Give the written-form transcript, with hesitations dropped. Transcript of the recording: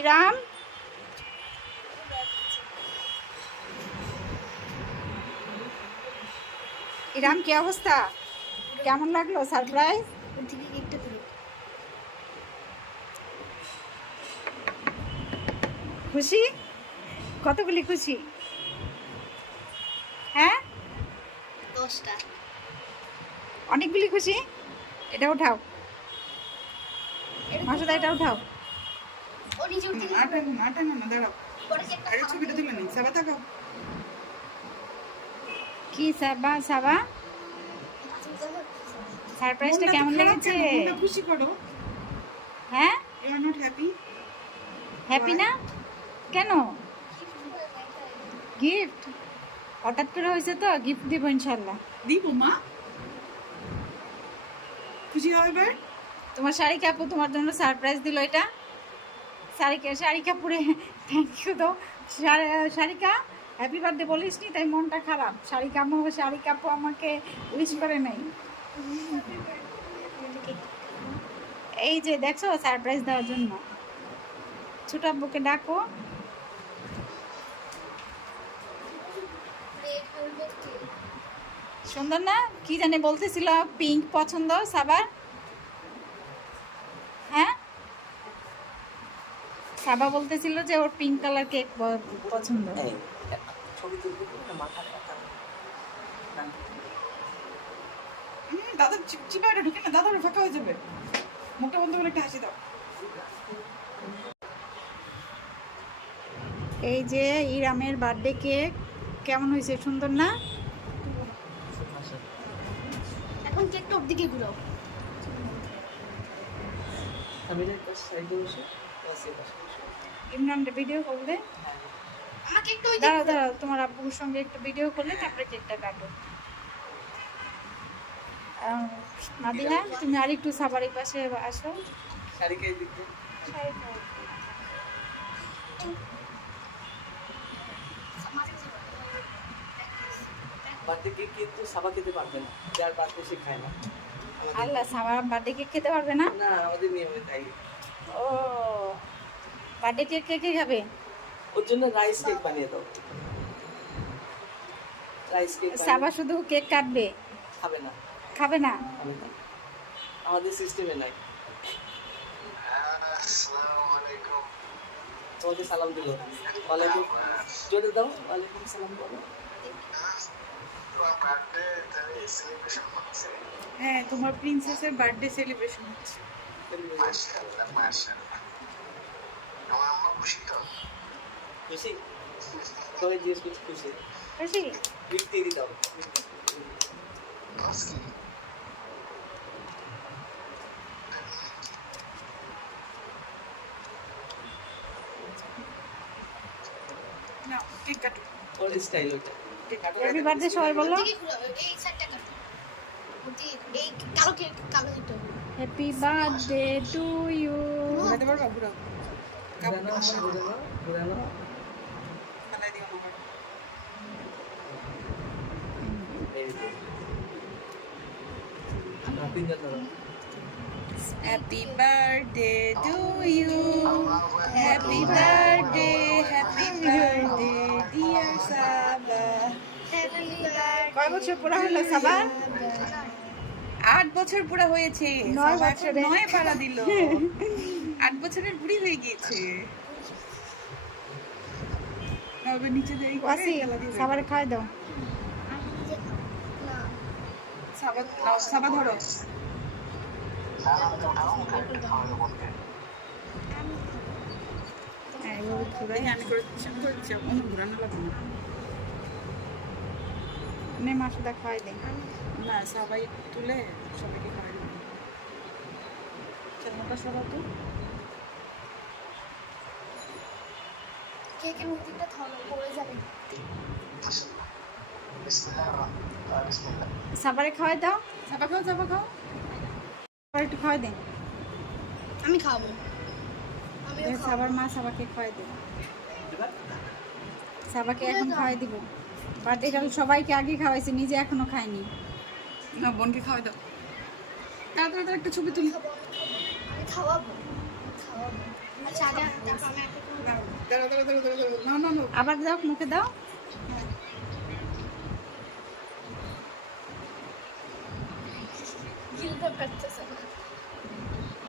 ইরাম, ইরাম কি অবস্থা? কেমন লাগলো সারপ্রাইজ? খুশি? কতগুলি খুশি? হ্যাঁ, 10টা। অনেকগুলি খুশি। এটা উঠাও মাসুদা, এটা উঠাও। ও নিচে উঠতে আটা না দাঁড়াও, পরে একটা আরে ছবিটা তুলে নিন, সাবা তাকাও। কি সাবা? সাবা, সারপ্রাইজটা কেমন লেগেছে? মনটা খুশি করো। হ্যাঁ, you are not happy? Happy না কেন? গিফট হঠাৎ করে হয়েছে তো, গিফট দিব ইনশাল্লাহ। দিব মা, খুশি হও এবার। তোমার শাড়ি কাপু তোমার জন্য সারপ্রাইজ দিল এটা। শাড়ি কাপুরে থ্যাংক ইউ তো। শাড়িকা হ্যাপি বার্থডে বলিস নি, তাই মনটা খারাপ। শাড়ি কাপু আমাকে উইশ করে নাই। এই যে দেখছো সারপ্রাইজ দেওয়ার জন্য। ছোট আব্বুকে ডাকো। সুন্দর না? কি জানে বলতেছিল পিঙ্ক পছন্দ সাবার। হ্যাঁ, সাবা বলতেছিল যে ওর পিঙ্ক কালার কেক পছন্দ। দাদা চিপাটা ঢুকে না, দাদার ফাঁকা হয়ে যাবে। মুখটা বন্ধ করে একটা হাসি দাও। এই যে ইরামের বার্থডে কেক কেমন হয়েছে? সুন্দর না? এখন কেকটা ওর দিকে ঘুরাও। ইমরান ভিডিও করলে আমার কেকটা ওই দাঁড়াও দাঁড়াও, তোমার আব্বুর সঙ্গে একটু ভিডিও করলে তারপরে কেকটা কাটো। নাদিয়া, তুমি আর একটু সাবারের পাশে আসো। বার্থডে কেক কিন্তু সাবা খেতে পারবে না, যার বার্থডে সে খায় না। আল্লাহ, সাবার বার্থডে কেক খেতে পারবে না? না, আমাদের নিয়মে তাই। ও, বার্থডে কেক কে কে খাবে? ওর জন্য রাইস কেক বানিয়ে দাও। রাইস কেক সাবা শুধু কেক কাটবে, খাবে না। খাবে না? খাবে না, আমাদের সিস্টেমে নাই। তোমাকে সালাম দিল। ওয়ালাইকুম, জোরে দাও, ওয়ালাইকুম সালাম বলো। হ্যাঁ, তোমার প্রিন্সেসের বার্থডে সেলিব্রেশন হচ্ছে। খুশি? সবাই জিজ্ঞেস করছে খুশি? খুশি? গিফট দিয়ে দাও। না, কেক কাটো। ওর স্টাইল ওইটা। কেক কাটো। হ্যাপি বার্থডে সবাই বলো। দিকে ঘুরাও। এই সাইডটা কাটো। এই কালো কেক, কালো এটা। Happy birthday to you. ঘুরাতে পারবা? ঘুরাও। ঘুরানো, ঘুরানো, ঘুরানো। ফালাই দিও না। এই যে। তিনটা ধরো। Happy birthday to you, happy birthday dear Saba. কয় বছর পুরা হলো সাবার? 8 বছর পুরা হয়েছে। 9 সাবা এখন বছরে। 9 পাড়া দিল। 8 বছরের বুড়ি হয়ে গিয়েছে। তবে নিচে দেই করে ওয়াসি, খেলা দিবে। সাবারে খাই দাও। সাবা নাও, সাবা ধরো। হ্যাঁ, এভাবে ঘুরাই আমি করে দিচ্ছি। অন্য ঘুরানো লাগবে না। নে মাসুদা খাই দে। না, সবাই তুলে সবাইকে খাওয়াই দেবো। খেলনাটা সরাও তো। কেকের মুখটা থালো পড়ে যাবে। সাবারে খাওয়াই দাও। চাপা খাও, চাপা খাও। আর একটু খাওয়াই দে। আমি খাবো। এ সাবার মা সাবাকে খাওয়াই দে। সাবাকে এখন খাওয়াই দিব। বার্থডে কাল সবাইকে আগে খাওয়াইছি, নিজে এখনো খাইনি। না, বোনকে খাওয়াই দাও। তাড়াতাড়ি একটা ছবি তুলি। আমি খাওয়াবো। খাওয়াবো আচ্ছা আগে তারপর আমি একটা কোনো আবার দাও, মুখে দাও। গিলতে পারতেছে